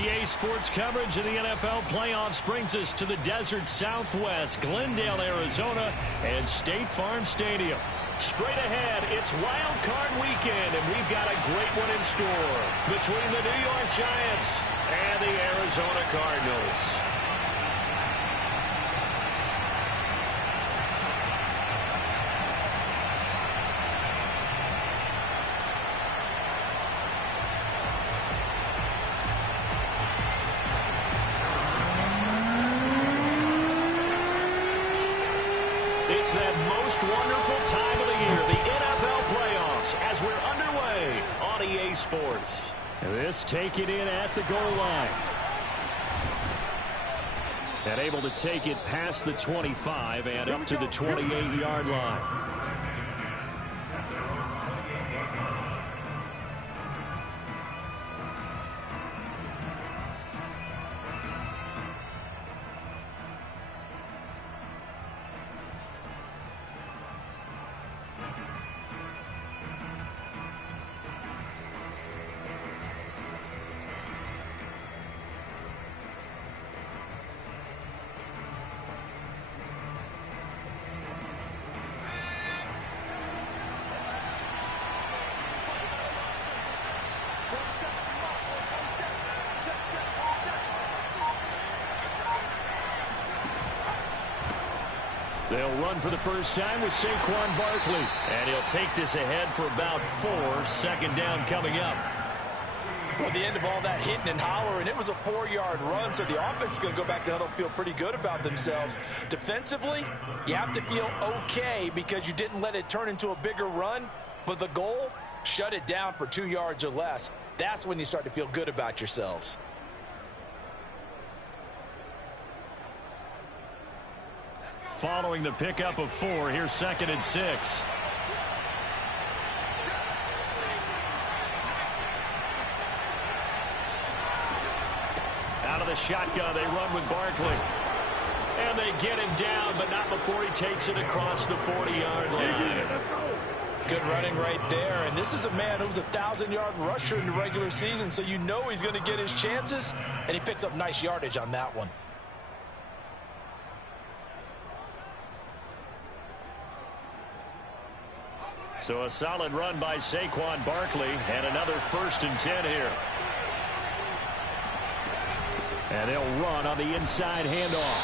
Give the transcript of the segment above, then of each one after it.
EA Sports coverage of the NFL playoffs brings us to the desert Southwest, Glendale, Arizona, and State Farm Stadium. Straight ahead, it's Wildcard weekend, and we've got a great one in store between the New York Giants and the Arizona Cardinals. It's that most wonderful time of the year, the NFL playoffs, as we're underway on EA Sports. This taken in at the goal line. And able to take it past the 25 and up to the 28-yard line. They'll run for the first time with Saquon Barkley. And he'll take this ahead for about 4. Second down coming up. Well, at the end of all that hitting and hollering, it was a 4-yard run, so the offense is going to go back to huddle and feel pretty good about themselves. Defensively, you have to feel okay because you didn't let it turn into a bigger run, but the goal, shut it down for 2 yards or less. That's when you start to feel good about yourselves. Following the pickup of 4, here's 2nd and 6. Out of the shotgun, they run with Barkley. And they get him down, but not before he takes it across the 40-yard line. Good running right there, and this is a man who was a 1,000-yard rusher in the regular season, so you know he's going to get his chances, and he picks up nice yardage on that one. So a solid run by Saquon Barkley, and another 1st and 10 here. And they'll run on the inside handoff.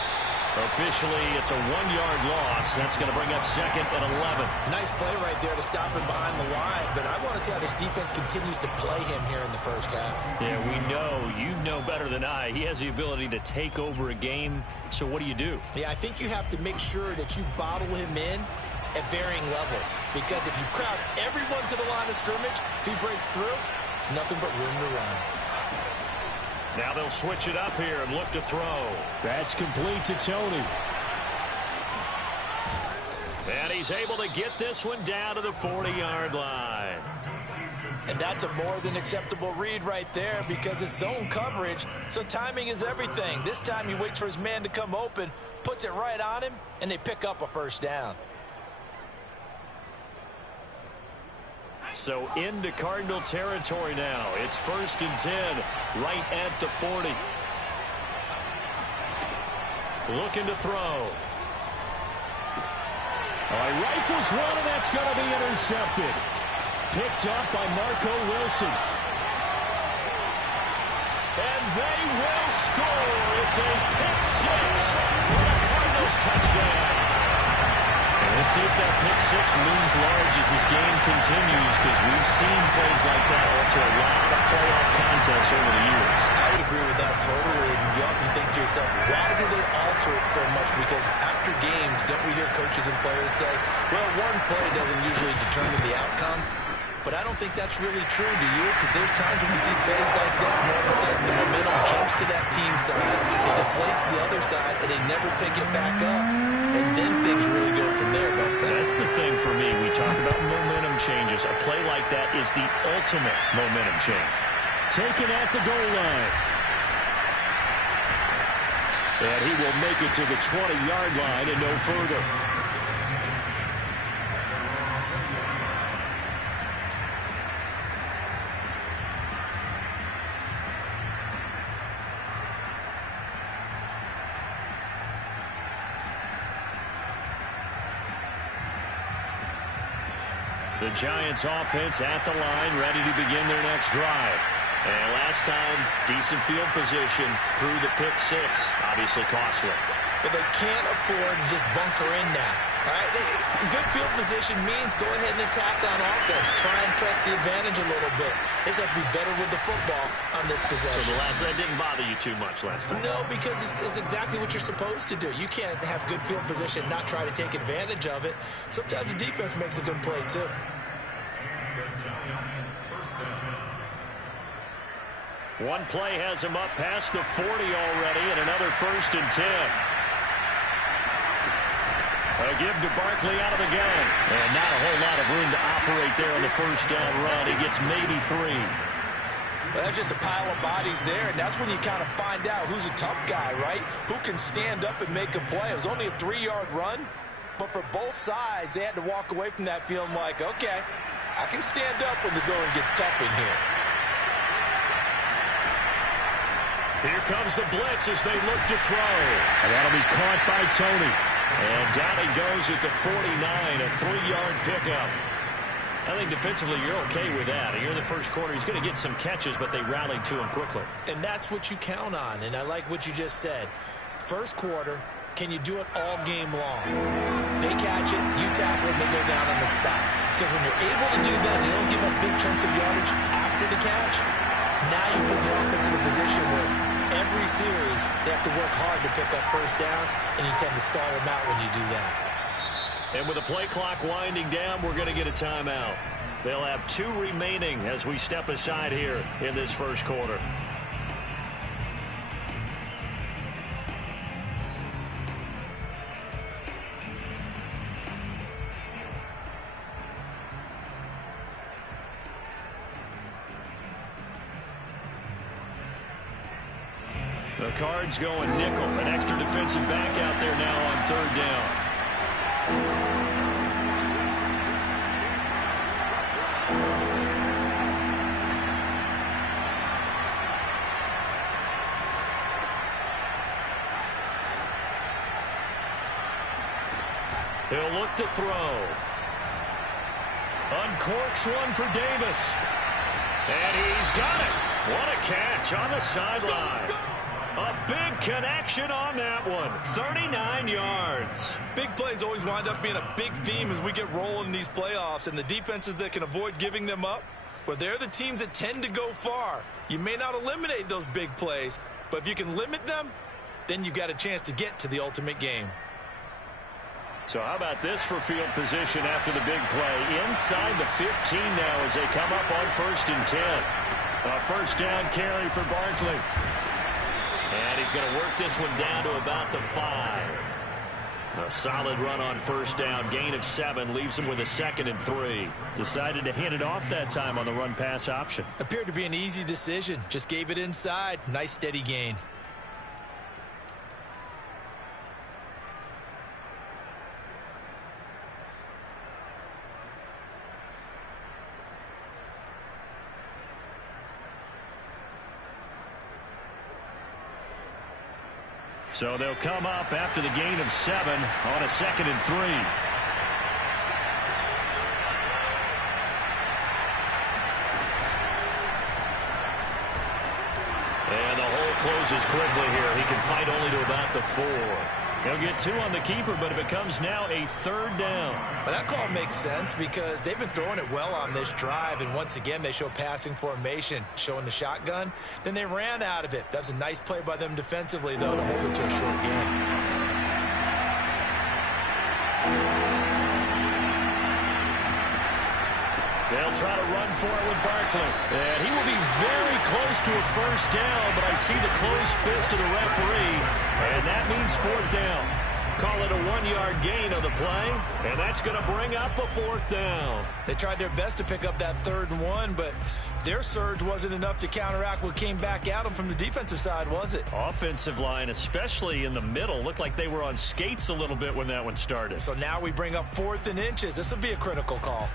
Officially, it's a 1-yard loss. That's going to bring up 2nd and 11. Nice play right there to stop him behind the line, but I want to see how this defense continues to play him here in the first half. Yeah, we know. You know better than I. He has the ability to take over a game. So what do? Yeah, I think you have to make sure that you bottle him in at varying levels, because if you crowd everyone to the line of scrimmage, if he breaks through, it's nothing but room to run. Now they'll switch it up here and look to throw. That's complete to Tony. And he's able to get this one down to the 40-yard line. And that's a more than acceptable read right there because it's zone coverage, so timing is everything. This time he waits for his man to come open, puts it right on him, and they pick up a first down. So into Cardinal territory now. It's 1st and 10, right at the 40. Looking to throw. All right, rifles one, and that's going to be intercepted. Picked up by Marco Wilson. And they will score. It's a pick 6 for the Cardinals touchdown. And we'll see if that pick 6 looms large as this game continues, because we've seen plays like that alter a lot of playoff contests over the years. I would agree with that totally, and you often think to yourself, why do they alter it so much? Because after games, don't we hear coaches and players say, well, one play doesn't usually determine the outcome? But I don't think that's really true, do you? Because there's times when we see plays like that, and all of a sudden the momentum jumps to that team side, it deflates the other side, and they never pick it back up. And then things really go from there, don't they? That's the thing for me. We talk about momentum changes. A play like that is the ultimate momentum change. Taken at the goal line. And he will make it to the 20-yard line and no further. The Giants offense at the line, ready to begin their next drive. And last time, decent field position through the pick six. Obviously costly. But they can't afford to just bunker in now. All right, good field position means go ahead and attack on offense. Try and press the advantage a little bit. They just have to be better with the football on this possession. So that didn't bother you too much last time? No, because it's exactly what you're supposed to do. You can't have good field position and not try to take advantage of it. Sometimes the defense makes a good play, too. One play has him up past the 40 already, and another 1st and 10. A give to Barkley out of the gun. And not a whole lot of room to operate there on the first down run. He gets maybe 3. Well, that's just a pile of bodies there, and that's when you kind of find out who's a tough guy, right? Who can stand up and make a play. It was only a 3-yard run, but for both sides, they had to walk away from that feeling like, okay, I can stand up when the going gets tough in here. Here comes the blitz as they look to throw. And that'll be caught by Tony. And down he goes at the 49, a 3-yard pickup. I think defensively you're okay with that. Here in the first quarter, he's going to get some catches, but they rallied to him quickly. And that's what you count on, and I like what you just said. First quarter, can you do it all game long? They catch it, you tackle it, they go down on the spot. Because when you're able to do that, you don't give up big chunks of yardage after the catch. Now you put the offense in a position where every series they have to work hard to pick up first downs, and you tend to stall them out when you do that. And with the play clock winding down, we're going to get a timeout. They'll have 2 remaining as we step aside here in this first quarter. The Cards going nickel. An extra defensive back out there now on 3rd down. He'll look to throw. Uncorks one for Davis. And he's got it. What a catch on the sideline. A big connection on that one. 39 yards. Big plays always wind up being a big theme as we get rolling in these playoffs, and the defenses that can avoid giving them up, well, they're the teams that tend to go far. You may not eliminate those big plays, but if you can limit them, then you've got a chance to get to the ultimate game. So how about this for field position after the big play? Inside the 15 now as they come up on 1st and 10. A first down carry for Barkley. And he's going to work this one down to about the 5. A solid run on first down. Gain of 7 leaves him with a 2nd and 3. Decided to hand it off that time on the run-pass option. Appeared to be an easy decision. Just gave it inside. Nice steady gain. So they'll come up after the gain of 7 on a 2nd and 3. And the hole closes quickly here. He can fight only to about the 4. He'll get 2 on the keeper, but it becomes now a 3rd down. But that call makes sense because they've been throwing it well on this drive, and once again they show passing formation, showing the shotgun. Then they ran out of it. That's a nice play by them defensively, though, to hold it to a short game. They'll try to run for it with Barkley. And he will be very close to a first down, but I see the closed fist of the referee, and that means 4th down. Call it a 1-yard gain of the play, and that's going to bring up a 4th down. They tried their best to pick up that 3rd and 1, but their surge wasn't enough to counteract what came back at them from the defensive side, was it? Offensive line, especially in the middle, looked like they were on skates a little bit when that one started. So now we bring up 4th and inches. This will be a critical call.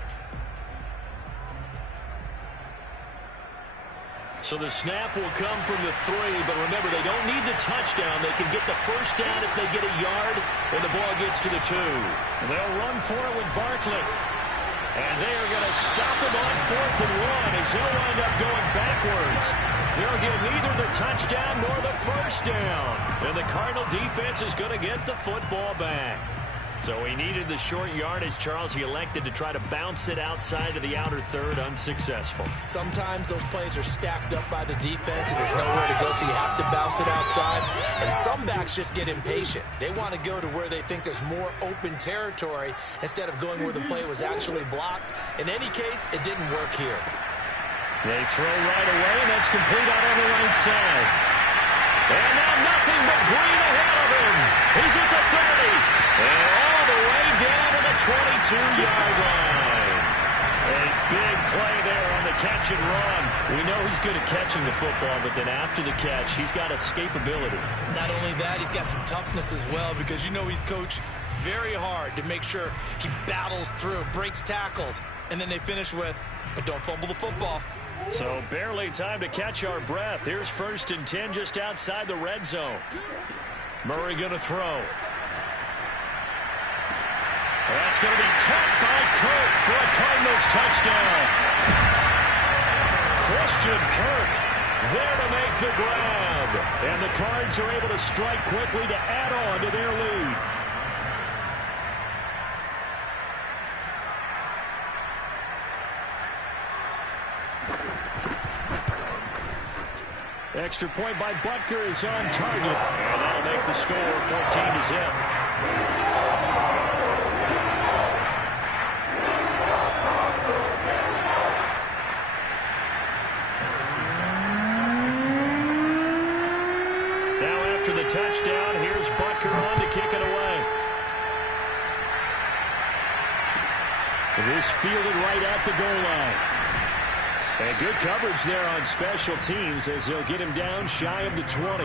So the snap will come from the 3, but remember, they don't need the touchdown. They can get the first down if they get a yard, and the ball gets to the 2. They'll run for it with Barkley. And they are going to stop him on 4th and 1 as he'll wind up going backwards. They'll get neither the touchdown nor the first down. And the Cardinal defense is going to get the football back. So he needed the short yardage, Charles. He elected to try to bounce it outside of the outer third, unsuccessful. Sometimes those plays are stacked up by the defense and there's nowhere to go, so you have to bounce it outside. And some backs just get impatient. They want to go to where they think there's more open territory instead of going where the play was actually blocked. In any case, it didn't work here. They throw right away, and that's complete out on the right side. And now nothing but green ahead of him. He's at the 30. And all the way down to the 22-yard line. A big play there on the catch and run. We know he's good at catching the football, but then after the catch, he's got escapability. Not only that, he's got some toughness as well, because you know he's coached very hard to make sure he battles through, breaks tackles, and then they finish with, but don't fumble the football. So barely time to catch our breath. Here's 1st and 10 just outside the red zone. Murray going to throw. That's going to be caught by Kirk for a Cardinals touchdown. Christian Kirk there to make the grab. And the Cards are able to strike quickly to add on to their lead. Extra point by Butker is on target. And that'll make the score 14-0. Now after the touchdown, here's Butker on to kick it away. It is fielded right at the goal line. And good coverage there on special teams as they'll get him down shy of the 20.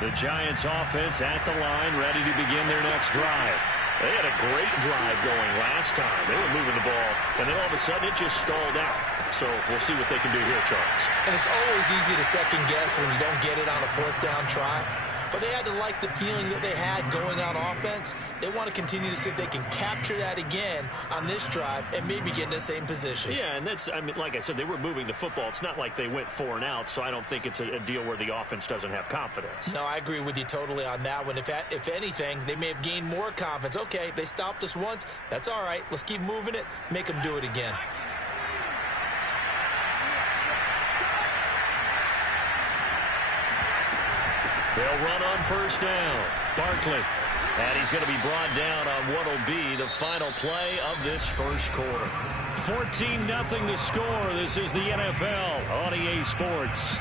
The Giants offense at the line, ready to begin their next drive. They had a great drive going last time. They were moving the ball, and then all of a sudden it just stalled out. So we'll see what they can do here, Charles. And it's always easy to second guess when you don't get it on a 4th down try. But they had to like the feeling that they had going on offense. They want to continue to see if they can capture that again on this drive and maybe get in the same position. Yeah, and that's, I mean, like I said, they were moving the football. It's not like they went 4 and out, so I don't think it's a deal where the offense doesn't have confidence. No, I agree with you totally on that one. If anything, they may have gained more confidence. Okay, they stopped us once. That's all right. Let's keep moving it. Make them do it again. They'll run on 1st down. Barkley. And he's going to be brought down on what will be the final play of this first quarter. 14-0 the score. This is the NFL on EA Sports.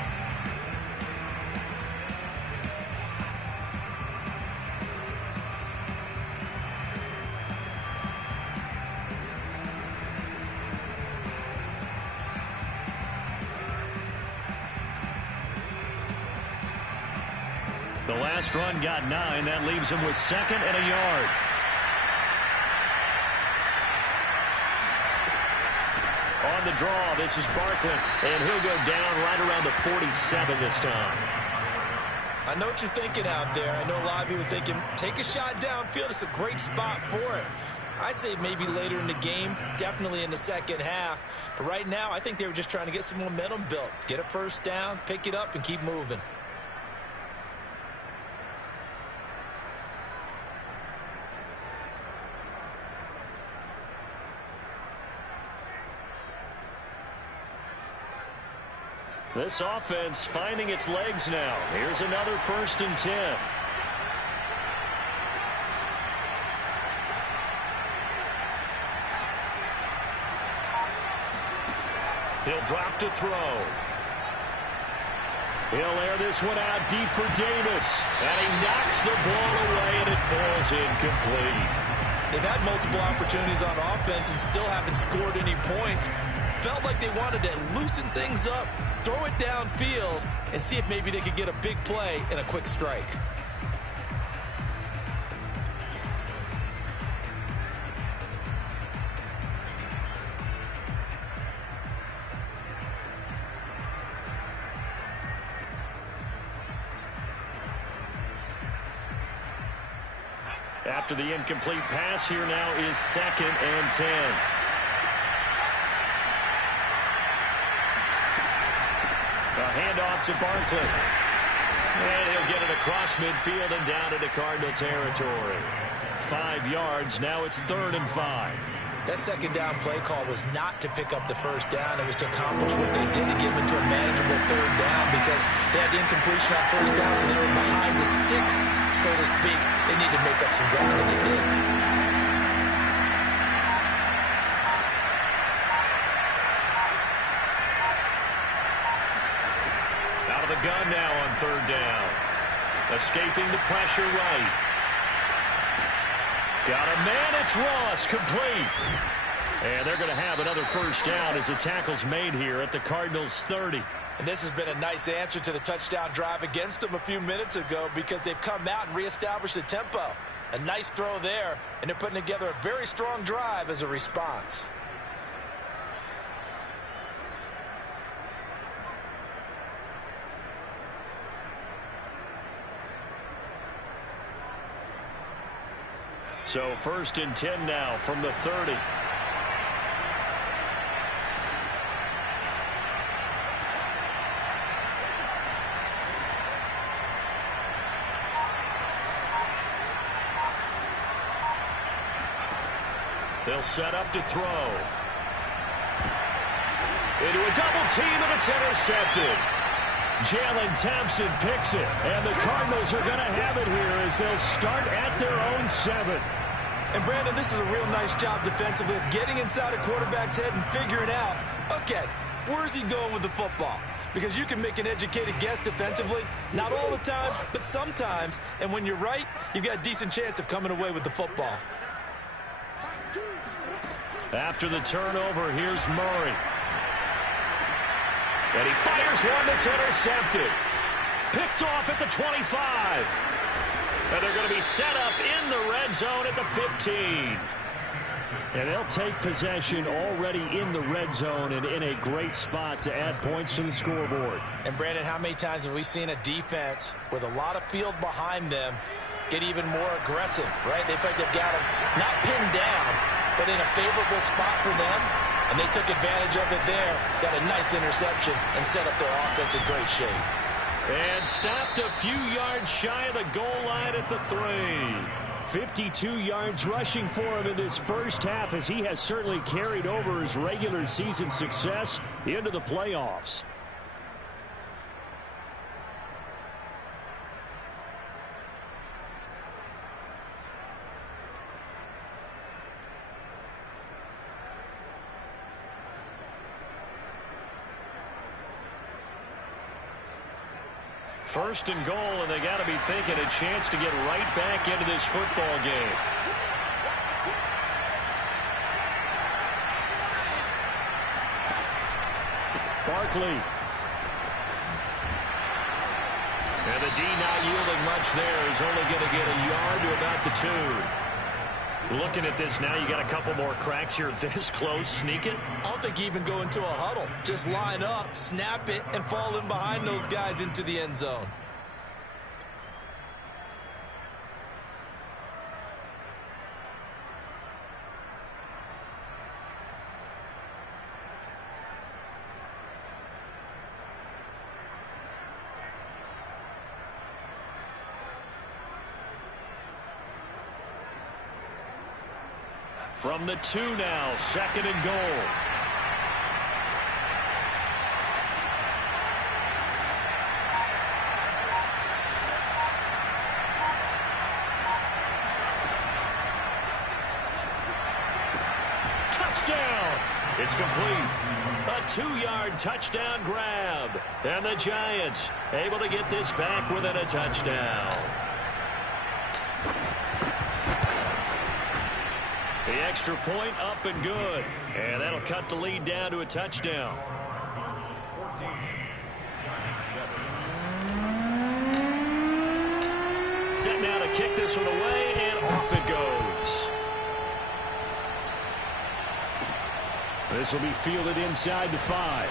The last run got 9. That leaves him with 2nd and a yard. On the draw, this is Barkley, and he'll go down right around the 47 this time. I know what you're thinking out there. I know a lot of you are thinking, take a shot downfield. It's a great spot for it. I'd say maybe later in the game, definitely in the second half. But right now, I think they were just trying to get some momentum built. Get a 1st down, pick it up, and keep moving. This offense finding its legs now. Here's another 1st and 10. He'll drop to throw. He'll air this one out deep for Davis. And he knocks the ball away, and it falls incomplete. They've had multiple opportunities on offense and still haven't scored any points. Felt like they wanted to loosen things up, throw it downfield, and see if maybe they could get a big play and a quick strike. After the incomplete pass, here now is 2nd and 10. A handoff to Barkley. And he'll get it across midfield and down into Cardinal territory. 5 yards. Now it's 3rd and 5. That second down play call was not to pick up the first down. It was to accomplish what they did to get them into a manageable 3rd down because they had the incompletion on first down, so they were behind the sticks, so to speak. They needed to make up some ground, and they did. Out of the gun now on 3rd down. Escaping the pressure right. Got a man, it's Ross, complete. And they're going to have another first down as the tackle's made here at the Cardinals 30. And this has been a nice answer to the touchdown drive against them a few minutes ago because they've come out and reestablished the tempo. A nice throw there, and they're putting together a very strong drive as a response. So 1st and 10 now from the 30. They'll set up to throw. Into a double team, and it's intercepted. Jalen Thompson picks it, and the Cardinals are going to have it here as they'll start at their own 7. And, Brandon, this is a real nice job defensively of getting inside a quarterback's head and figuring out, okay, where's he going with the football? Because you can make an educated guess defensively, not all the time, but sometimes. And when you're right, you've got a decent chance of coming away with the football. After the turnover, here's Murray. And he fires one that's intercepted. Picked off at the 25. And they're going to be set up in the red zone at the 15. And they'll take possession already in the red zone and in a great spot to add points to the scoreboard. And, Brandon, how many times have we seen a defense with a lot of field behind them get even more aggressive, right? They feel like they've got them not pinned down, but in a favorable spot for them. And they took advantage of it there. Got a nice interception and set up their offense in great shape. And stopped a few yards shy of the goal line at the 3. 52 yards rushing for him in this first half as he has certainly carried over his regular season success into the playoffs. First and goal, and they got to be thinking a chance to get right back into this football game. Barkley. And the D not yielding much there. He's only going to get a yard to about the 2. Looking at this now, you got a couple more cracks here this close. Sneak it. I don't think you even go into a huddle. Just line up, snap it, and fall in behind those guys into the end zone. From the 2 now, 2nd and goal. Touchdown! It's complete. A 2-yard touchdown grab. And the Giants able to get this back within a touchdown. The extra point up and good. And that'll cut the lead down to a touchdown. Set now to kick this one away, and off it goes. This will be fielded inside the 5.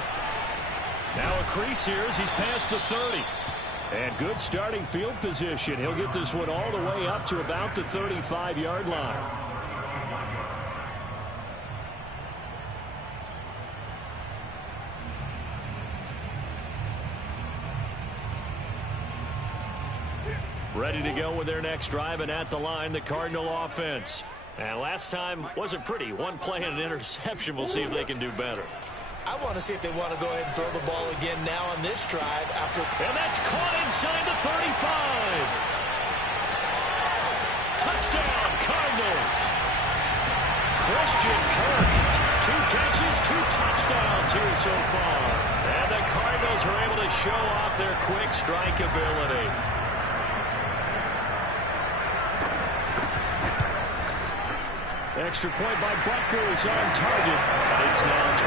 Now a crease here as he's past the 30. And good starting field position. He'll get this one all the way up to about the 35-yard line. Ready to go with their next drive, and at the line, the Cardinal offense. And last time wasn't pretty. One play and an interception. We'll see if they can do better. I want to see if they want to go ahead and throw the ball again now on this drive after. And that's caught inside the 35. Touchdown, Cardinals. Christian Kirk. 2 catches, 2 touchdowns here so far. And the Cardinals are able to show off their quick strike ability. Extra point by Butker is on target. It's now 21-7.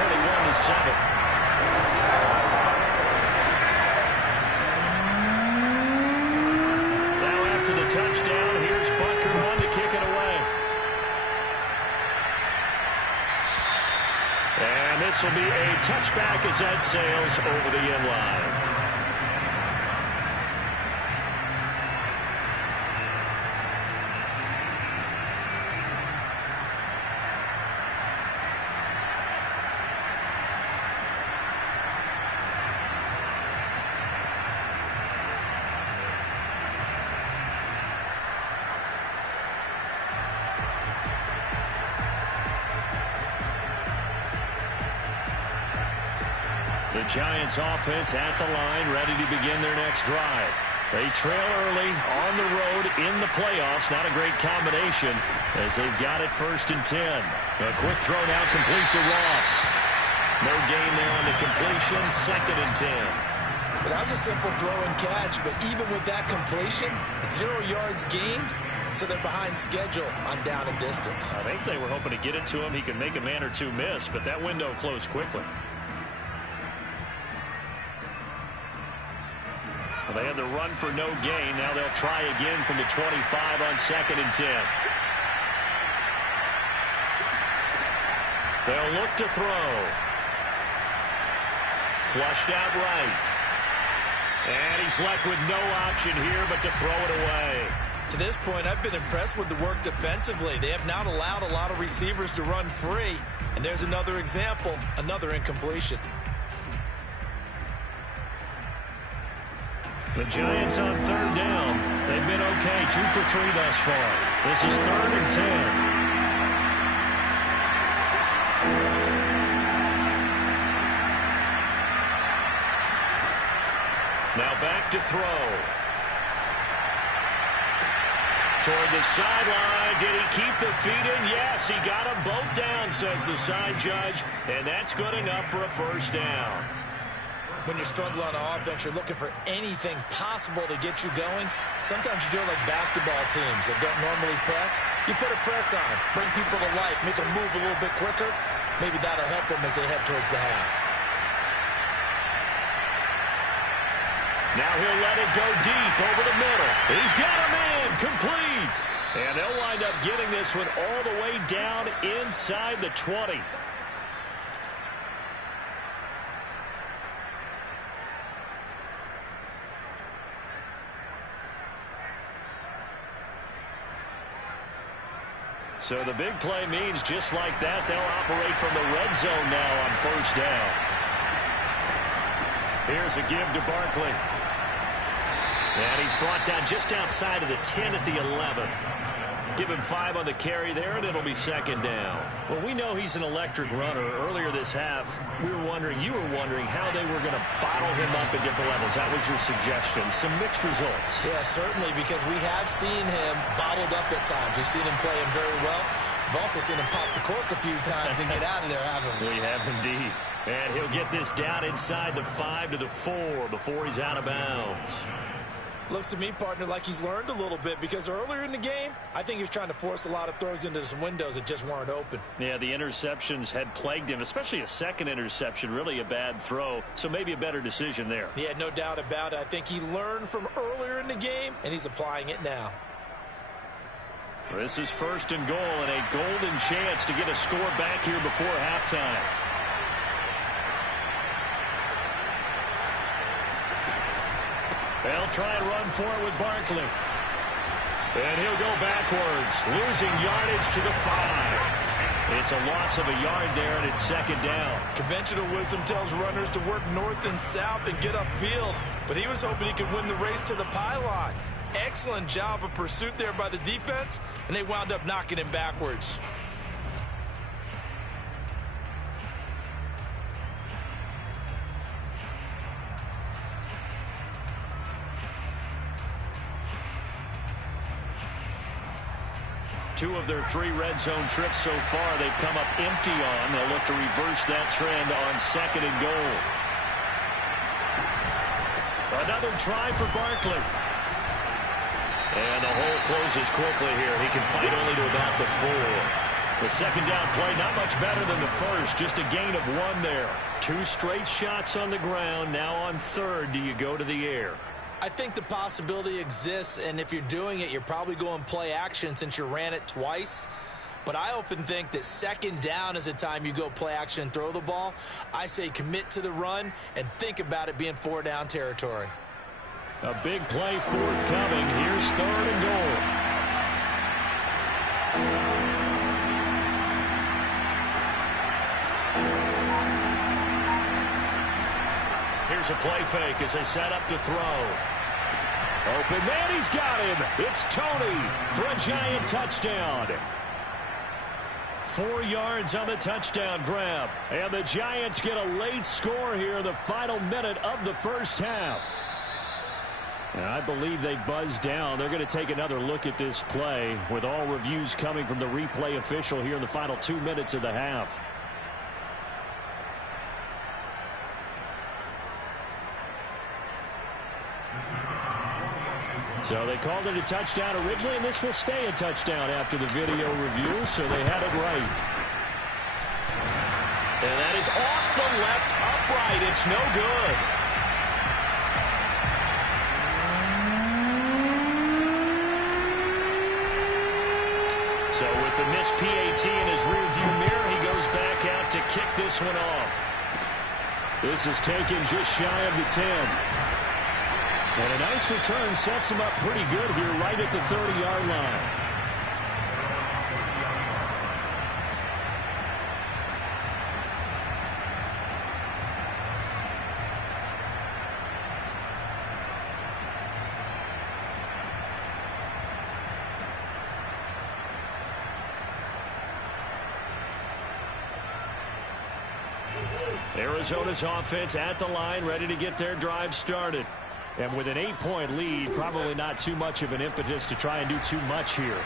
Now after the touchdown, here's Butker on to kick it away. And this will be a touchback as that sails over the end line. The Giants offense at the line, ready to begin their next drive. They trail early on the road in the playoffs. Not a great combination as they've got it 1st and 10. A quick throw now complete to Ross. No gain there on the completion. 2nd and 10. Well, that was a simple throw and catch, but even with that completion, 0 yards gained, so they're behind schedule on down and distance. I think they were hoping to get it to him. He could make a man or two miss, but that window closed quickly. Well, they had the run for no gain. Now they'll try again from the 25 on 2nd and 10. They'll look to throw. Flushed out right. And he's left with no option here but to throw it away. To this point, I've been impressed with the work defensively. They have not allowed a lot of receivers to run free. And there's another example, another incompletion. The Giants on 3rd down. They've been okay, 2 for 3 thus far. This is 3rd and 10. Now back to throw. Toward the sideline. Did he keep the feet in? Yes, he got them both down, says the side judge. And that's good enough for a 1st down. When you're struggling on offense, you're looking for anything possible to get you going. Sometimes you do it like basketball teams that don't normally press. You put a press on, bring people to life, make them move a little bit quicker. Maybe that'll help them as they head towards the half. Now he'll let it go deep over the middle. He's got him in, complete. And they'll wind up getting this one all the way down inside the 20. So the big play means just like that, they'll operate from the red zone now on 1st down. Here's a give to Barkley. And he's brought down just outside of the 10 at the 11. Give him 5 on the carry there, and it'll be 2nd down. Well, we know he's an electric runner. Earlier this half, you were wondering how they were going to bottle him up at different levels. That was your suggestion. Some mixed results. Yeah, certainly, because we have seen him bottled up at times. We've seen him play him very well. We've also seen him pop the cork a few times and get out of there, haven't we? We have indeed. And he'll get this down inside the 5 to the 4 before he's out of bounds. Looks to me, partner, like he's learned a little bit, because earlier in the game, I think he was trying to force a lot of throws into some windows that just weren't open. Yeah, the interceptions had plagued him, especially a second interception, really a bad throw, so maybe a better decision there. Yeah, no doubt about it. I think he learned from earlier in the game, and he's applying it now. This is 1st and goal, and a golden chance to get a score back here before halftime. They'll try and run for it with Barkley. And he'll go backwards, losing yardage to the 5. It's a loss of a yard there, and it's second down. Conventional wisdom tells runners to work north and south and get upfield, but he was hoping he could win the race to the pylon. Excellent job of pursuit there by the defense, and they wound up knocking him backwards. Two of their 3 red zone trips so far they've come up empty on. They'll look to reverse that trend on 2nd and goal. Another try for Barkley. And the hole closes quickly here. He can fight only to about the 4. The second down play, not much better than the first. Just a gain of 1 there. 2 straight shots on the ground. Now on 3rd, do you go to the air? I think the possibility exists, and if you're doing it, you're probably going play action since you ran it twice. But I often think that second down is a time you go play action and throw the ball. I say commit to the run and think about it being 4-down territory. A big play forthcoming. Here's 3rd and goal. Here's a play fake as they set up to throw. Open man, he's got him. It's Tony for a Giant touchdown. 4 yards on the touchdown grab. And the Giants get a late score here in the final minute of the first half. And I believe they buzzed down. They're going to take another look at this play with all reviews coming from the replay official here in the final 2 minutes of the half. So they called it a touchdown originally, and this will stay a touchdown after the video review, so they had it right. And that is off the left upright. It's no good. So with the missed PAT in his rearview mirror, he goes back out to kick this one off. This is taken just shy of the 10. And a nice return sets him up pretty good here right at the 30-yard line. Arizona's offense at the line, ready to get their drive started. And with an 8-point lead, probably not too much of an impetus to try and do too much here.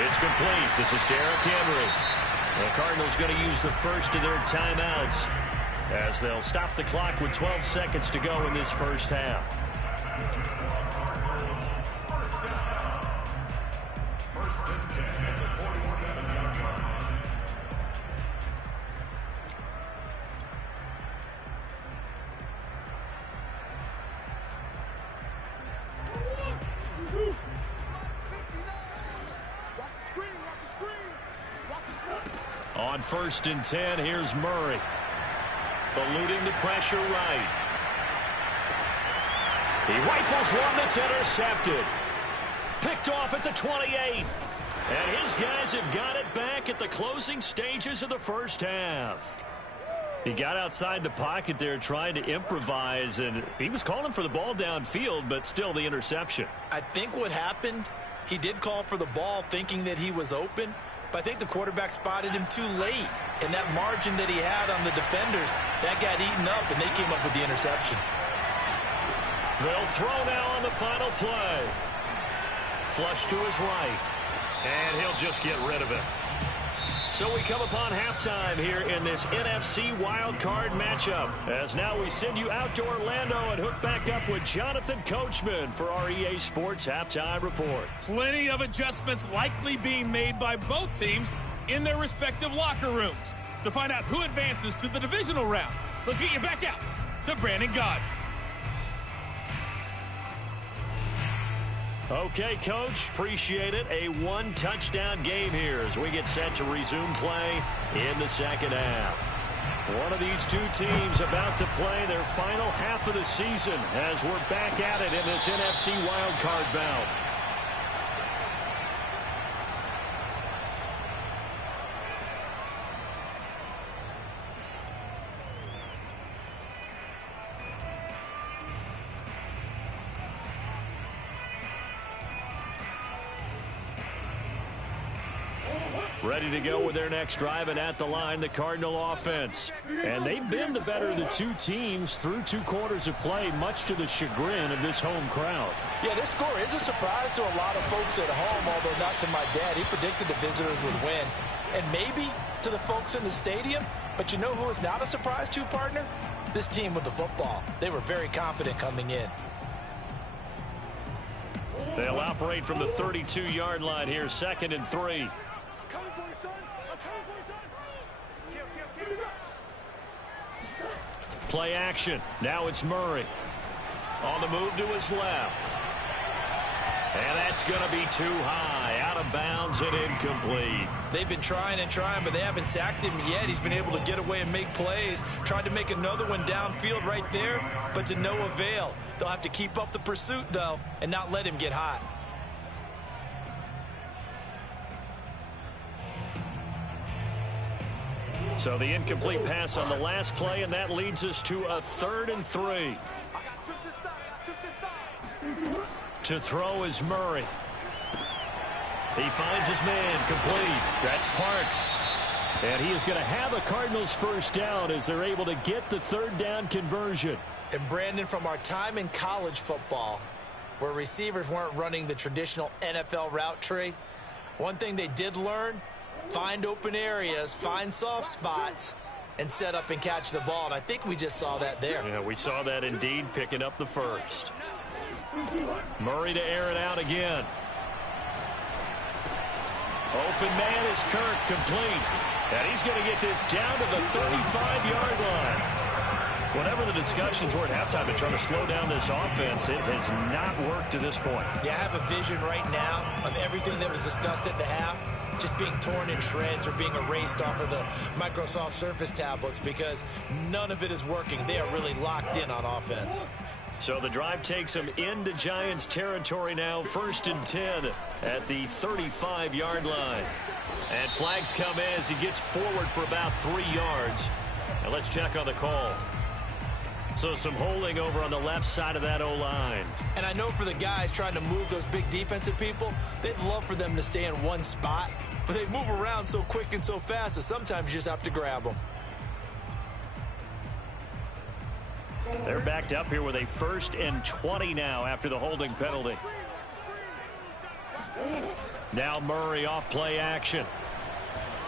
It's complete. This is Derrick Henry. The Cardinals going to use the first of their timeouts as they'll stop the clock with 12 seconds to go in this first half. First and 10 at the 47-yard line. On 1st and 10, here's Murray. Eluding the pressure right. He rifles one that's intercepted. Picked off at the 28. And his guys have got it back at the closing stages of the first half. He got outside the pocket there trying to improvise, and he was calling for the ball downfield, but still the interception. I think what happened, he did call for the ball thinking that he was open, but I think the quarterback spotted him too late. And that margin that he had on the defenders, that got eaten up, and they came up with the interception. They'll throw now on the final play. Flush to his right. And he'll just get rid of it. So we come upon halftime here in this NFC Wildcard matchup. As now we send you out to Orlando and hook back up with Jonathan Coachman for our EA Sports Halftime Report. Plenty of adjustments likely being made by both teams in their respective locker rooms. To find out who advances to the divisional round, let's get you back out to Brandon Gaudin. Okay, Coach, appreciate it. A one-touchdown game here as we get set to resume play in the second half. One of these two teams about to play their final half of the season as we're back at it in this NFC wildcard bout. Ready to go with their next drive, and at the line, the Cardinal offense. And they've been the better of the two teams through 2 quarters of play, much to the chagrin of this home crowd. Yeah, this score is a surprise to a lot of folks at home, although not to my dad. He predicted the visitors would win. And maybe to the folks in the stadium. But you know who is not a surprise to, partner? This team with the football. They were very confident coming in. They'll operate from the 32-yard line here, 2nd and 3. Play action. Now it's Murray. On the move to his left. And that's going to be too high. Out of bounds and incomplete. They've been trying and trying, but they haven't sacked him yet. He's been able to get away and make plays. Tried to make another one downfield right there, but to no avail. They'll have to keep up the pursuit, though, and not let him get hot. So the incomplete pass on the last play, and that leads us to a 3rd and 3. To throw is Murray. He finds his man, complete. That's Parks. And he is going to have a Cardinals first down as they're able to get the 3rd down conversion. And Brandon, from our time in college football, where receivers weren't running the traditional NFL route tree, one thing they did learn: find open areas, find soft spots, and set up and catch the ball. And I think we just saw that there. Yeah, we saw that indeed, picking up the first. Murray to air it out again. Open man is Kirk, complete. And he's going to get this down to the 35-yard line. Whatever the discussions were at halftime to try to slow down this offense, it has not worked to this point. Yeah, I have a vision right now of everything that was discussed at the half just being torn in shreds or being erased off of the Microsoft Surface tablets, because none of it is working. They are really locked in on offense. So the drive takes them into Giants territory now, 1st and 10 at the 35-yard line. And flags come in as he gets forward for about 3 yards. Now let's check on the call. So some holding over on the left side of that O-line. And I know for the guys trying to move those big defensive people, they'd love for them to stay in one spot, but they move around so quick and so fast that sometimes you just have to grab them. They're backed up here with a 1st and 20 now after the holding penalty. Now Murray off play action.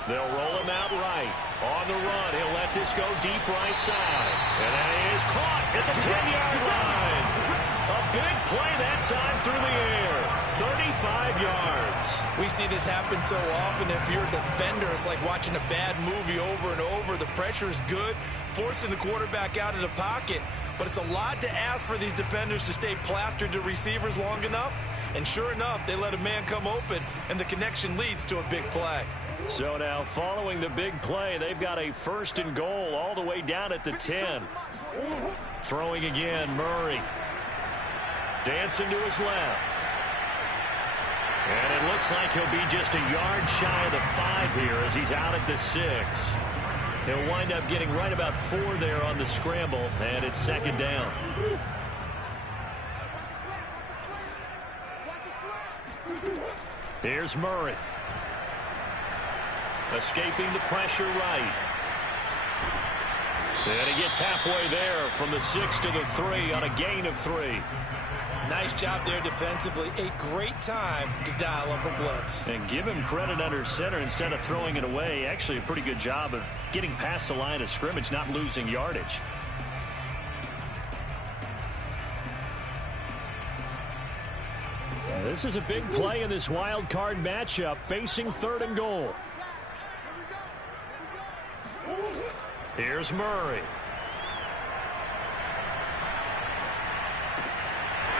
They'll roll him out right. On the run, he'll let this go deep right side. And that is caught at the 10-yard line. A big play that time through the air. 35 yards. We see this happen so often. If you're a defender, it's like watching a bad movie over and over. The pressure is good, forcing the quarterback out of the pocket. But it's a lot to ask for these defenders to stay plastered to receivers long enough. And sure enough, they let a man come open, and the connection leads to a big play. So now, following the big play, they've got a 1st and goal all the way down at the 10. Throwing again, Murray. Dancing to his left. And it looks like he'll be just a yard shy of the 5 here as he's out at the 6. He'll wind up getting right about 4 there on the scramble, and it's 2nd down. Here's Murray. Escaping the pressure right. And he gets halfway there from the 6 to the 3 on a gain of 3. Nice job there defensively. A great time to dial up a blitz. And give him credit under center instead of throwing it away. Actually a pretty good job of getting past the line of scrimmage, not losing yardage. This is a big play in this wild card matchup, facing 3rd and goal. Here's Murray.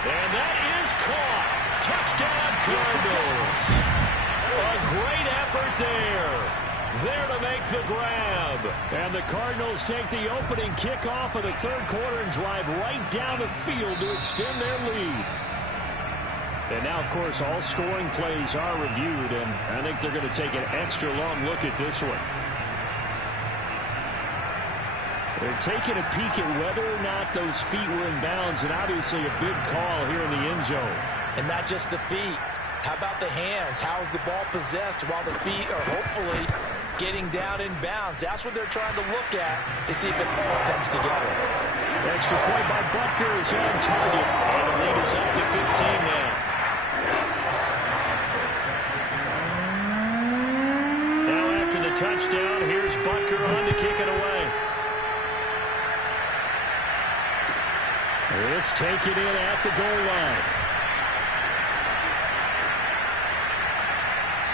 And that is caught. Touchdown, Cardinals. A great effort there. There to make the grab. And the Cardinals take the opening kickoff of the third quarter and drive right down the field to extend their lead. And now, of course, all scoring plays are reviewed, and I think they're going to take an extra long look at this one. They're taking a peek at whether or not those feet were in bounds, and obviously a big call here in the end zone. And not just the feet. How about the hands? How is the ball possessed while the feet are hopefully getting down in bounds? That's what they're trying to look at to see if it all comes together. Extra point by Butker is on target, and the lead is up to 15 now. Now after the touchdown, here's Butker on to kick it away. This taken in at the goal line.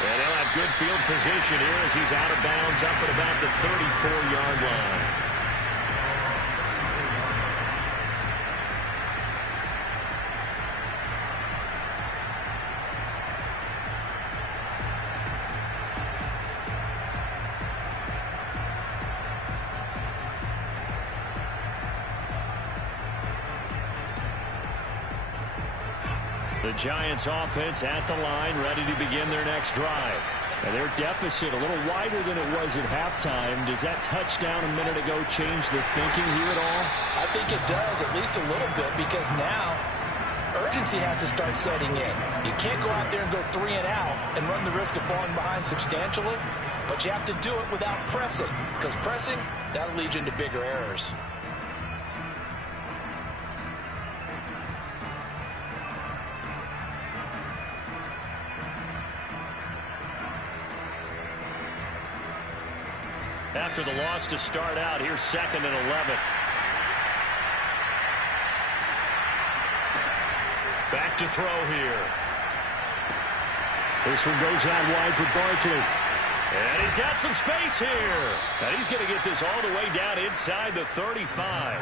And he'll have good field position here as he's out of bounds up at about the 34-yard line. The Giants offense at the line, ready to begin their next drive. And their deficit a little wider than it was at halftime. Does that touchdown a minute ago change the thinking here at all? I think it does, at least a little bit, because now urgency has to start setting in. You can't go out there and go 3 and out and run the risk of falling behind substantially, but you have to do it without pressing, because pressing, that'll lead you into bigger errors. After the loss to start out, here's 2nd and 11. Back to throw here. This one goes out wide for Barkley. And he's got some space here. And he's going to get this all the way down inside the 35.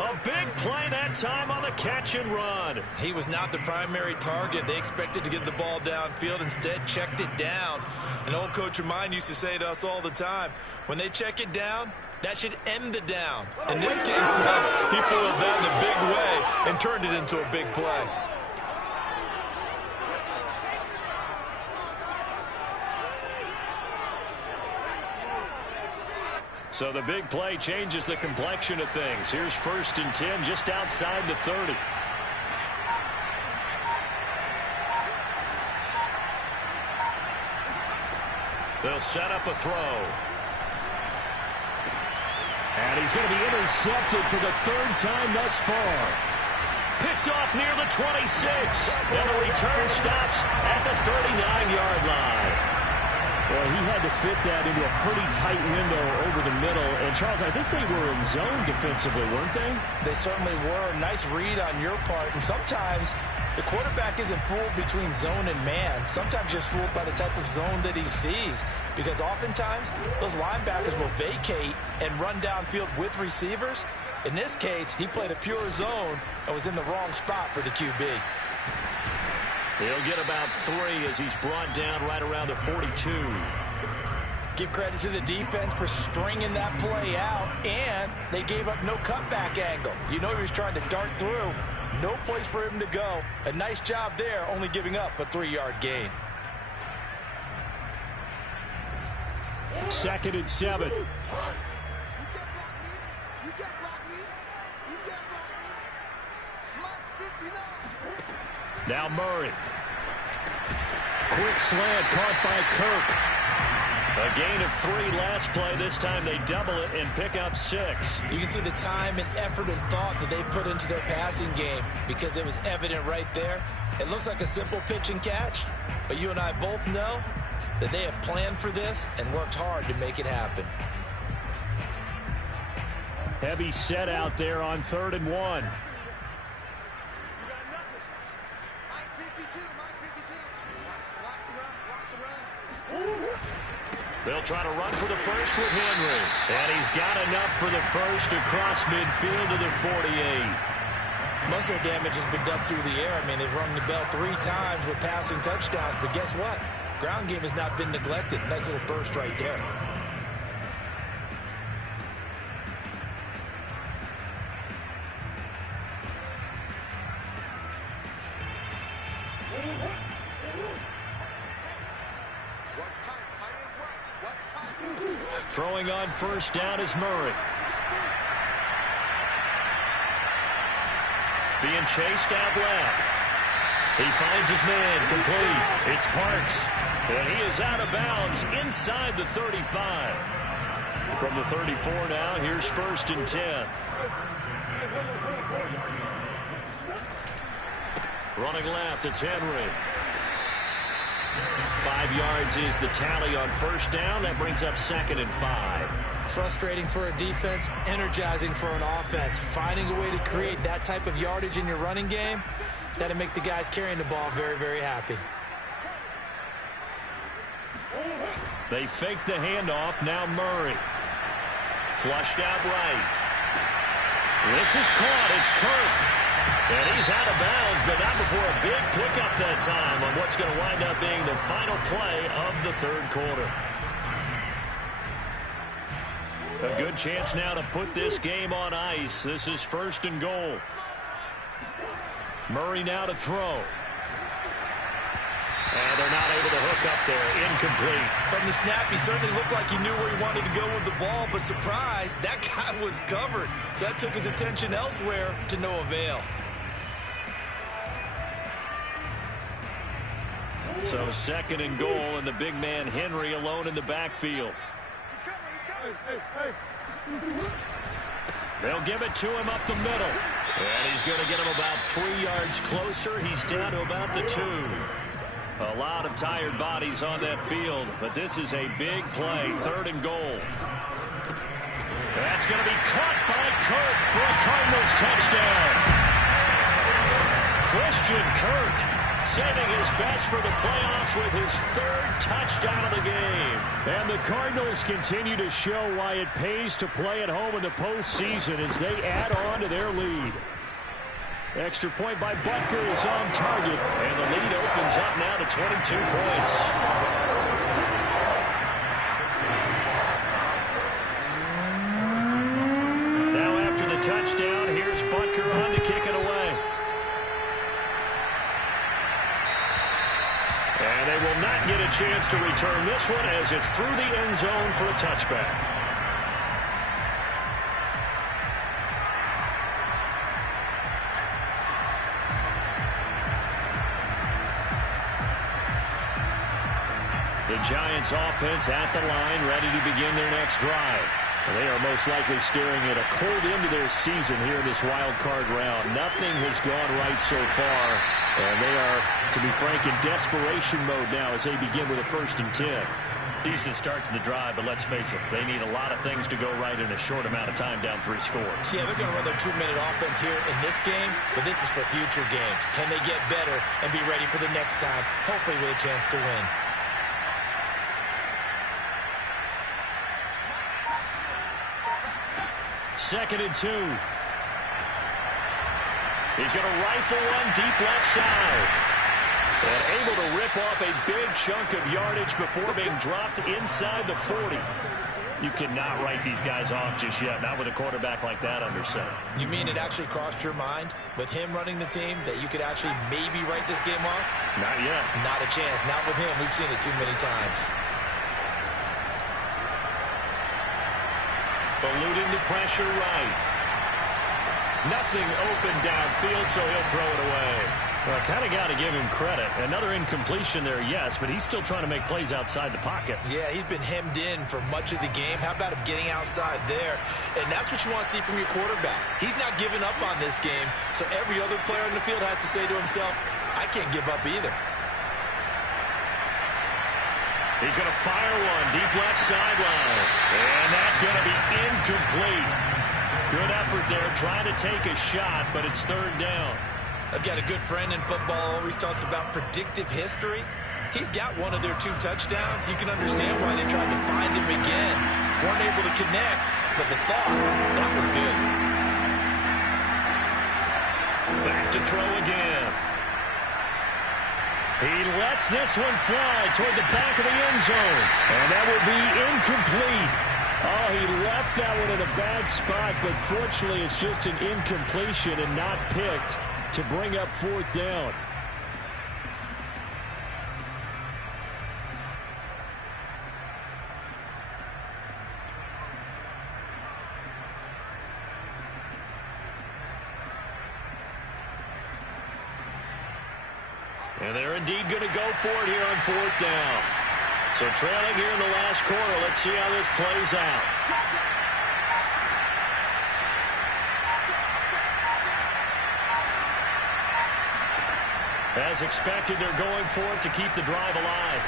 A big play that time on the catch and run. He was not the primary target. They expected to get the ball downfield. Instead, checked it down. An old coach of mine used to say to us all the time, when they check it down, that should end the down. In this case, though, he foiled that in a big way and turned it into a big play. So the big play changes the complexion of things. Here's 1st and 10 just outside the 30. They'll set up a throw. And he's going to be intercepted for the 3rd time thus far. Picked off near the 26. And the return stops at the 39-yard line. Well, he had to fit that into a pretty tight window over the middle. And, Charles, I think they were in zone defensively, weren't they? They certainly were. Nice read on your part. And sometimes the quarterback isn't fooled between zone and man. Sometimes just fooled by the type of zone that he sees. Because oftentimes, those linebackers will vacate and run downfield with receivers. In this case, he played a pure zone and was in the wrong spot for the QB. He'll get about 3 as he's brought down right around the 42. Give credit to the defense for stringing that play out, and they gave up no cutback angle. You know he was trying to dart through. No place for him to go. A nice job there, only giving up a 3-yard gain. 2nd and 7. Now Murray. Quick slant caught by Kirk. A gain of 3 last play. This time they double it and pick up 6. You can see the time and effort and thought that they put into their passing game because it was evident right there. It looks like a simple pitch and catch, but you and I both know that they have planned for this and worked hard to make it happen. Heavy set out there on 3rd and 1. They'll try to run for the first with Henry. And he's got enough for the first across midfield to the 48. Muscle damage has been done through the air. I mean, they've rung the bell 3 times with passing touchdowns. But guess what? Ground game has not been neglected. Nice little burst right there. Throwing on first down is Murray. Being chased out left. He finds his man complete. It's Parks. And he is out of bounds inside the 35. From the 34 now, here's 1st and 10. Running left, it's Henry. 5 yards is the tally on first down. That brings up 2nd and 5. Frustrating for a defense, energizing for an offense. Finding a way to create that type of yardage in your running game, that'll make the guys carrying the ball very, very happy. They fake the handoff. Now Murray. Flushed out right. This is caught. It's Kirk. And he's out of bounds, but not before a big pickup that time on what's going to wind up being the final play of the 3rd quarter. A good chance now to put this game on ice. This is 1st and goal. Murray now to throw. And they're not able to hook up there. Incomplete. From the snap, he certainly looked like he knew where he wanted to go with the ball, but surprise, that guy was covered. So that took his attention elsewhere to no avail. So 2nd and goal, and the big man Henry alone in the backfield. They'll give it to him up the middle. And he's going to get him about 3 yards closer. He's down to about the 2. A lot of tired bodies on that field, but this is a big play. 3rd and goal. That's going to be caught by Kirk for a Cardinals touchdown. Christian Kirk saving his best for the playoffs with his 3rd touchdown of the game. And the Cardinals continue to show why it pays to play at home in the postseason as they add on to their lead. Extra point by Butker is on target, and the lead opens up now to 22 points. Now after the touchdown, here's Butker on to kick it away. And they will not get a chance to return this one as it's through the end zone for a touchback. The Giants offense at the line, ready to begin their next drive. They are most likely staring at a cold end to their season here in this wild card round. Nothing has gone right so far, and they are, to be frank, in desperation mode now as they begin with a 1st and 10. Decent start to the drive, but let's face it, they need a lot of things to go right in a short amount of time, down 3 scores. Yeah, they're going to run their 2-minute offense here in this game, but this is for future games. Can they get better and be ready for the next time, hopefully with a chance to win? Second and 2. He's going to rifle one deep left side. And able to rip off a big chunk of yardage before being dropped inside the 40. You cannot write these guys off just yet, not with a quarterback like that under center. You mean it actually crossed your mind with him running the team that you could actually maybe write this game off? Not yet. Not a chance. Not with him. We've seen it too many times. Eluding the pressure right. Nothing open downfield, so he'll throw it away. Well, I kind of got to give him credit. Another incompletion there, yes, but he's still trying to make plays outside the pocket. Yeah, he's been hemmed in for much of the game. How about him getting outside there? And that's what you want to see from your quarterback. He's not giving up on this game, so every other player in the field has to say to himself, I can't give up either. He's going to fire one deep left sideline. And that's going to be incomplete. Good effort there, trying to take a shot, but it's 3rd down. I've got a good friend in football, always talks about predictive history. He's got one of their 2 touchdowns. You can understand why they tried to find him again. Weren't able to connect, but the thought, that was good. Back to throw again. He lets this one fly toward the back of the end zone. And that will be incomplete. Oh, he left that one in a bad spot, but fortunately it's just an incompletion and not picked to bring up 4th down. And they're indeed going to go for it here on 4th down. So trailing here in the last quarter. Let's see how this plays out. As expected, they're going for it to keep the drive alive.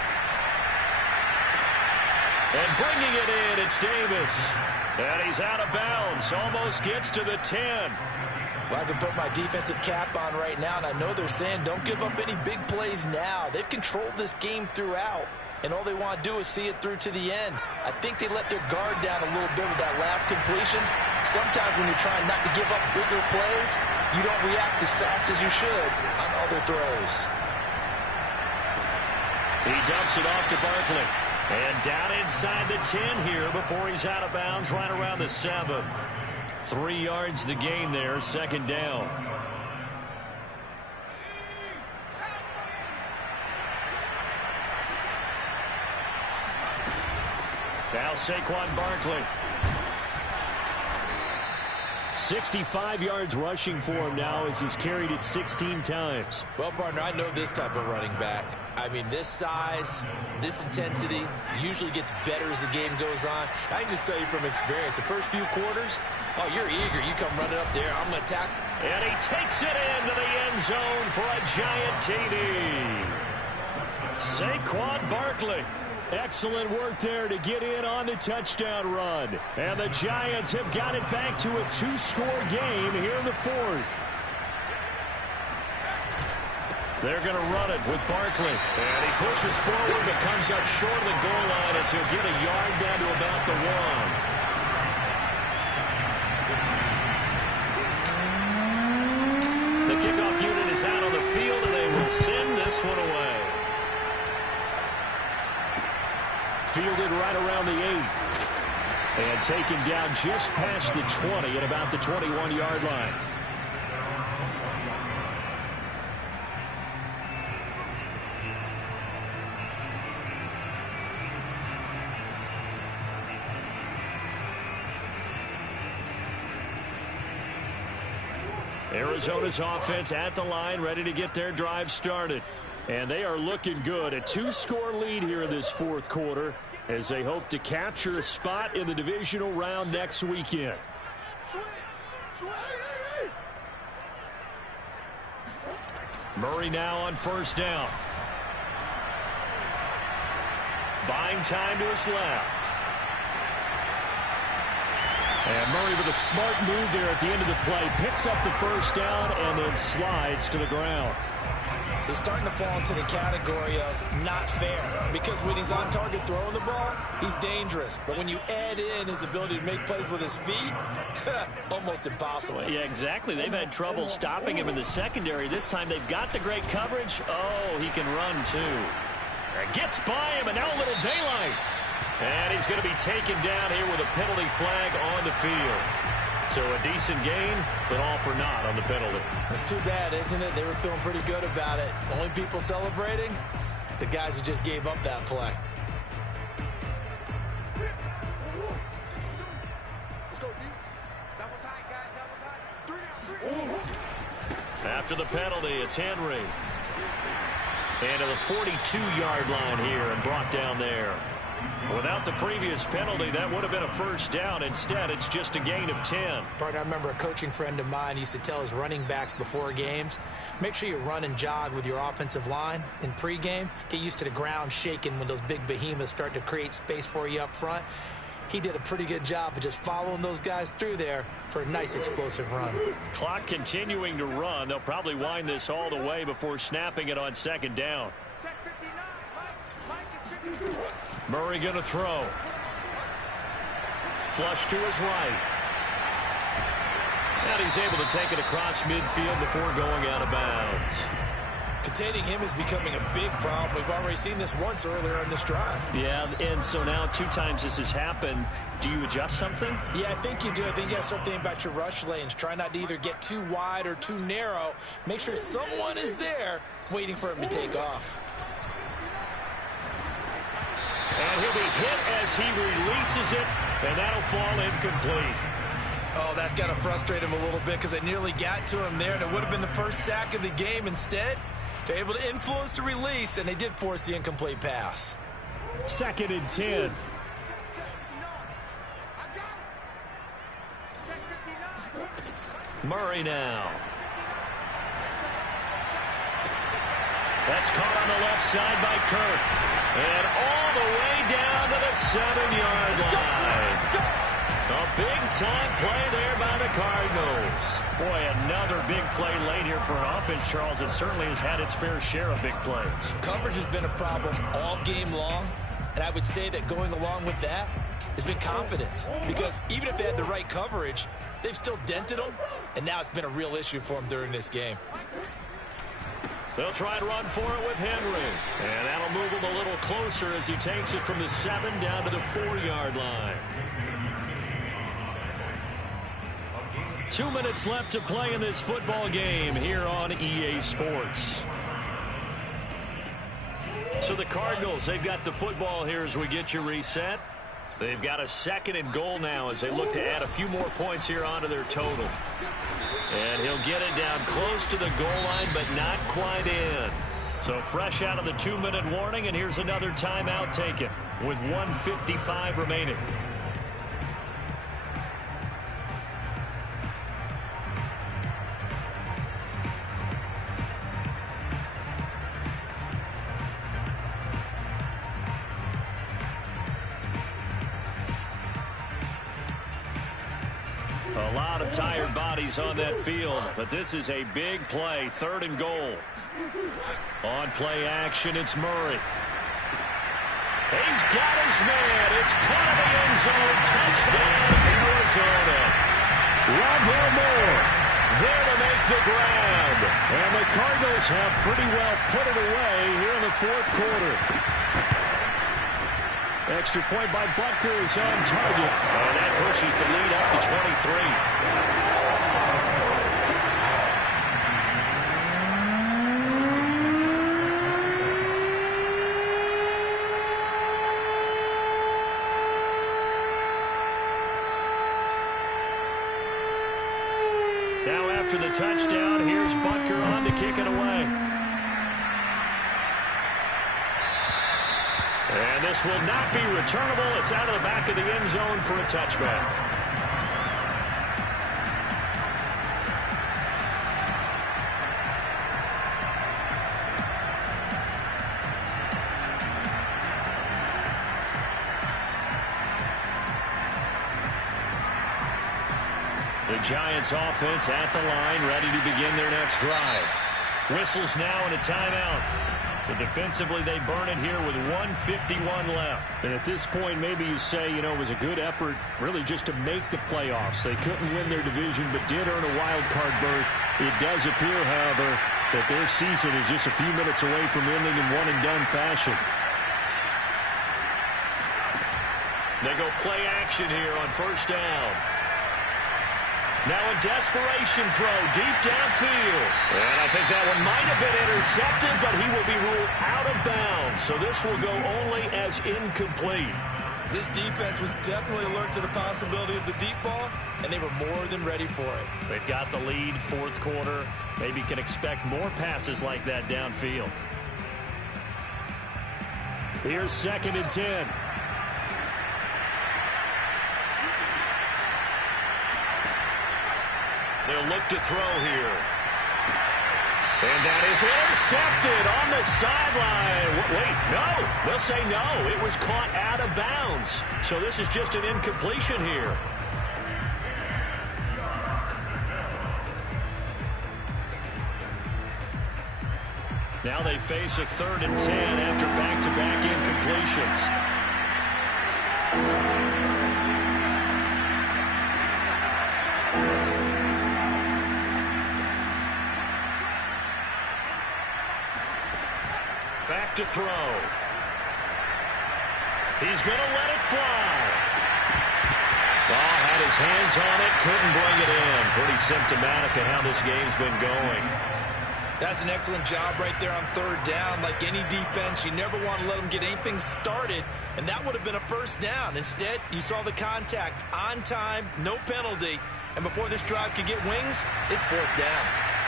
And bringing it in, it's Davis. And he's out of bounds. Almost gets to the 10. Well, I can put my defensive cap on right now, and I know they're saying don't give up any big plays now. They've controlled this game throughout, and all they want to do is see it through to the end. I think they let their guard down a little bit with that last completion. Sometimes when you're trying not to give up bigger plays, you don't react as fast as you should on other throws. He dumps it off to Barkley. And down inside the 10 here before he's out of bounds right around the 7. 3 yards the gain there, 2nd down. Now Saquon Barkley. 65 yards rushing for him now as he's carried it 16 times. Well, partner, I know this type of running back. I mean, this size, this intensity usually gets better as the game goes on. I can just tell you from experience, the first few quarters, oh, you're eager. You come running up there. I'm going to tackle. And he takes it into the end zone for a giant TD. Saquon Barkley. Excellent work there to get in on the touchdown run. And the Giants have got it back to a 2-score game here in the 4th. They're going to run it with Barkley. And he pushes forward but comes up short of the goal line as he'll get a yard down to about the 1. The kickoff unit is out on the field, and they will send this one away. Fielded right around the 8. And taken down just past the 20 at about the 21-yard line. Arizona's offense at the line, ready to get their drive started. And they are looking good. A 2-score lead here in this 4th quarter as they hope to capture a spot in the divisional round next weekend. Murray now on 1st down. Buying time to his left. And Murray with a smart move there at the end of the play. Picks up the 1st down and then slides to the ground. He's starting to fall into the category of not fair, because when he's on target throwing the ball, he's dangerous. But when you add in his ability to make plays with his feet, almost impossible. Yeah, exactly. They've had trouble stopping him in the secondary. This time they've got the great coverage. Oh, he can run too. Gets by him, and now a little daylight. And he's going to be taken down here with a penalty flag on the field. So a decent gain, but all for naught on the penalty. It's too bad, isn't it? They were feeling pretty good about it. The only people celebrating, the guys who just gave up that play. Let's go deep. Double tight, guys. Double tight. 3 down. After the penalty, it's Henry. And to the 42-yard line here and brought down there. Without the previous penalty, that would have been a 1st down. Instead, it's just a gain of 10. Partner, I remember a coaching friend of mine used to tell his running backs before games, make sure you run and jog with your offensive line in pregame. Get used to the ground shaking when those big behemoths start to create space for you up front. He did a pretty good job of just following those guys through there for a nice explosive run. Clock continuing to run. They'll probably wind this all the way before snapping it on 2nd down. Check 59. Mike is 54. Murray going to throw. Flush to his right. And he's able to take it across midfield before going out of bounds. Containing him is becoming a big problem. We've already seen this once earlier in this drive. Yeah, and so now 2 times this has happened. Do you adjust something? Yeah, I think you do. I think you got to start thinking about your rush lanes. Try not to either get too wide or too narrow. Make sure someone is there waiting for him to take off. And he'll be hit as he releases it, and that'll fall incomplete. Oh, that's got to frustrate him a little bit because they nearly got to him there, and it would have been the first sack of the game. Instead, They're able to influence the release, and they did force the incomplete pass. 2nd and 10. Murray now. That's caught on the left side by Kirk. And all the way down to the 7-yard line. A big-time play there by the Cardinals. Boy, another big play late here for an offense, Charles. It certainly has had its fair share of big plays. Coverage has been a problem all game long, and I would say that going along with that has been confidence. Because even if they had the right coverage, they've still dented them, and now it's been a real issue for them during this game. They'll try and run for it with Henry. And that'll move him a little closer as he takes it from the 7 down to the 4-yard line. 2 minutes left to play in this football game here on EA Sports. So the Cardinals, they've got the football here as we get you reset. They've got a 2nd and goal now as they look to add a few more points here onto their total. And he'll get it down close to the goal line, but not quite in. So fresh out of the 2-minute warning, and here's another timeout taken with 1:55 remaining. A lot of tired bodies on that field, but this is a big play, 3rd and goal. On play action, it's Murray. He's got his man. It's caught in the end zone. Touchdown, Arizona. Rondell Moore there to make the grab. And the Cardinals have pretty well put it away here in the 4th quarter. Extra point by Butker is on target. And that pushes the lead up to 23. Now after the touchdown, here's Butker on to kick it away. And this will not be returnable. It's out of the back of the end zone for a touchback. The Giants offense at the line, ready to begin their next drive. Whistles now and a timeout. So defensively, they burn it here with 1:51 left. And at this point, maybe you say, you know, it was a good effort really just to make the playoffs. They couldn't win their division, but did earn a wild card berth. It does appear, however, that their season is just a few minutes away from ending in one-and-done fashion. They go play action here on 1st down. Now a desperation throw deep downfield. And I think that one might have been intercepted, but he will be ruled out of bounds. So this will go only as incomplete. This defense was definitely alert to the possibility of the deep ball, and they were more than ready for it. They've got the lead, 4th quarter. Maybe can expect more passes like that downfield. Here's 2nd and 10. They'll look to throw here. And that is intercepted on the sideline. Wait, no. They'll say no. It was caught out of bounds. So this is just an incompletion here. Now they face a 3rd and 10 after back-to-back incompletions. Back to throw. He's going to let it fly. Ball had his hands on it, couldn't bring it in. Pretty symptomatic of how this game's been going. That's an excellent job right there on 3rd down. Like any defense, you never want to let them get anything started, and that would have been a 1st down. Instead, you saw the contact on time, no penalty, and before this drive could get wings, it's 4th down.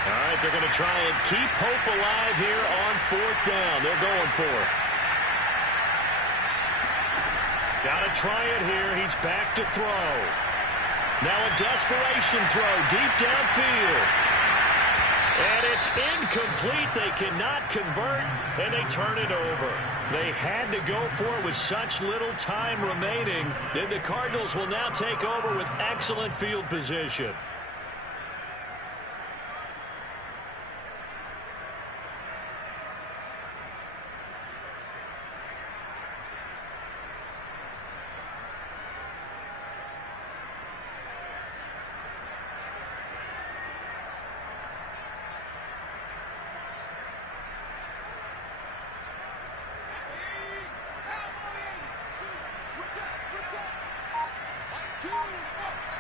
All right, they're going to try and keep hope alive here on 4th down. They're going for it. Got to try it here. He's back to throw. Now a desperation throw deep downfield. And it's incomplete. They cannot convert, and they turn it over. They had to go for it with such little time remaining. Then the Cardinals will now take over with excellent field position.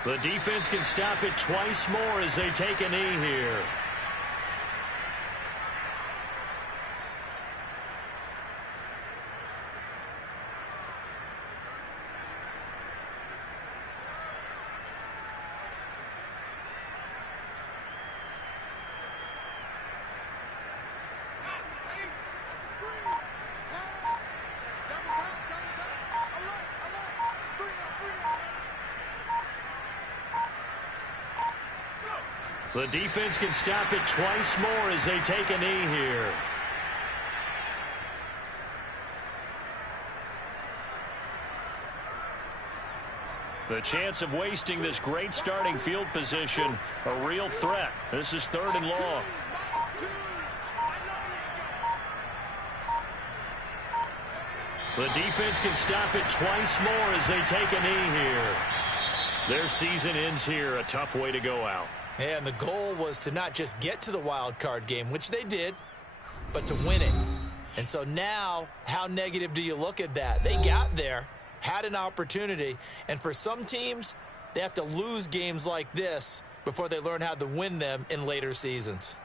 The defense can stop it twice more as they take a knee here. The defense can stop it twice more as they take a knee here. The chance of wasting this great starting field position, a real threat. This is 3rd and long. The defense can stop it twice more as they take a knee here. Their season ends here. A tough way to go out. And the goal was to not just get to the wild card game, which they did, but to win it. And so now, how negative do you look at that? They got there, had an opportunity, and for some teams, they have to lose games like this before they learn how to win them in later seasons.